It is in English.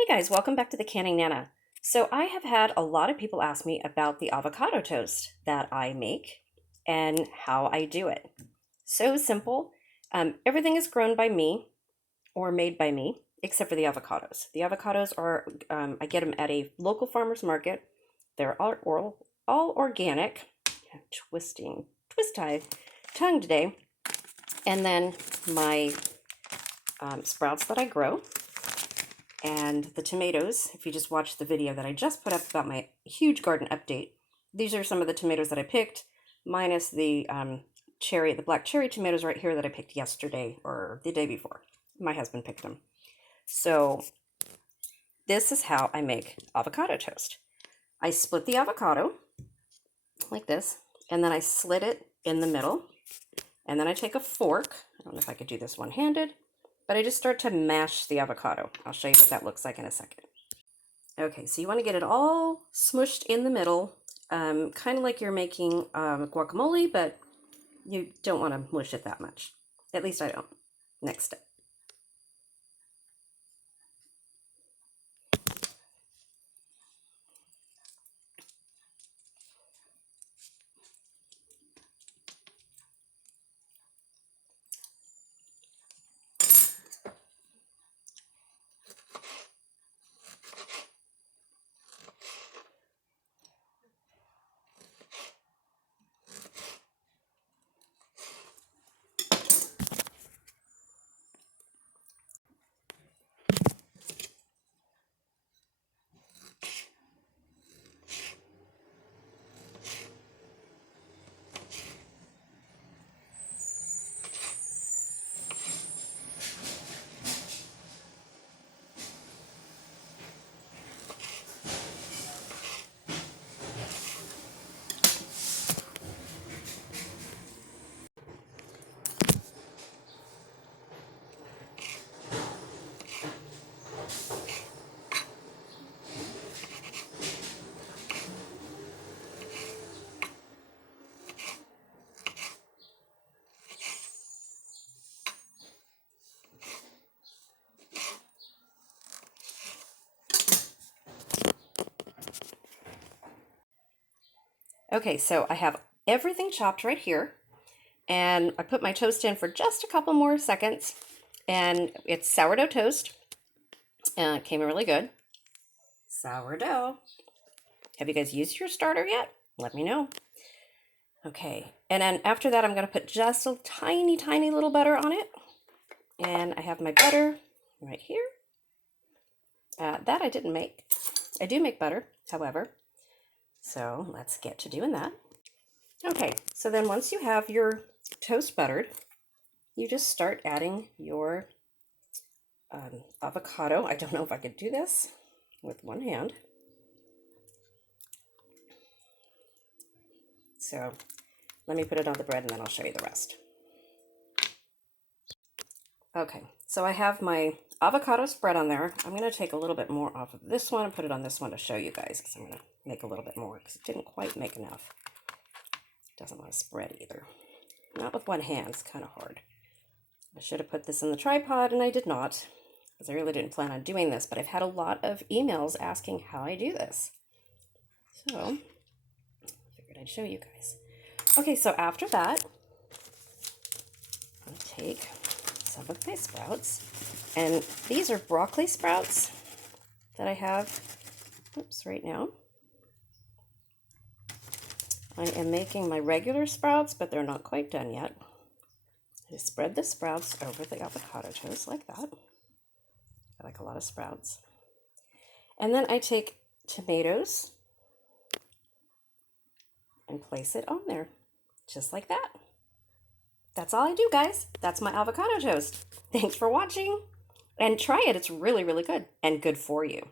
Hey guys, welcome back to the Canning Nana. So I have had a lot of people ask me about the avocado toast that I make and how I do it. So simple. Everything is grown by me or made by me, except for the avocados. The avocados are, I get them at a local farmer's market. They're all organic. Twist tie tongue today. And then my sprouts that I grow. And the tomatoes, if you just watched the video that I just put up about my huge garden update, these are some of the tomatoes that I picked, minus the the black cherry tomatoes right here that I picked yesterday or the day before. My husband picked them. So this is how I make avocado toast. I split the avocado like this, and then I slit it in the middle, and then I take a fork. I don't know if I could do this one-handed, but I just start to mash the avocado. I'll show you what that looks like in a second. Okay, so you want to get it all smushed in the middle, kind of like you're making guacamole, but you don't want to mush it that much. At least I don't. Next step. Okay, so I have everything chopped right here, and I put my toast in for just a couple more seconds, and it's sourdough toast, and it came in really good. Sourdough. Have you guys used your starter yet? Let me know. Okay, and then after that, I'm going to put just a tiny, tiny little butter on it, and I have my butter right here. That I didn't make. I do make butter, however. So let's get to doing that. Okay, so then once you have your toast buttered, you just start adding your avocado. I don't know if I could do this with one hand. So let me put it on the bread and then I'll show you the rest. Okay, so I have my avocado spread on there. I'm going to take a little bit more off of this one and put it on this one to show you guys, because I'm going to make a little bit more because it didn't quite make enough. It doesn't want to spread either. Not with one hand, it's kind of hard. I should have put this in the tripod and I did not, because I really didn't plan on doing this, but I've had a lot of emails asking how I do this. So I figured I'd show you guys. Okay, so after that, I'm going to take some of my sprouts, and these are broccoli sprouts that I have, right now. I am making my regular sprouts, but they're not quite done yet. I spread the sprouts over the avocado toast like that. I like a lot of sprouts. And then I take tomatoes and place it on there, just like that. That's all I do, guys. That's my avocado toast. Thanks for watching, and try it. It's really, really good and good for you.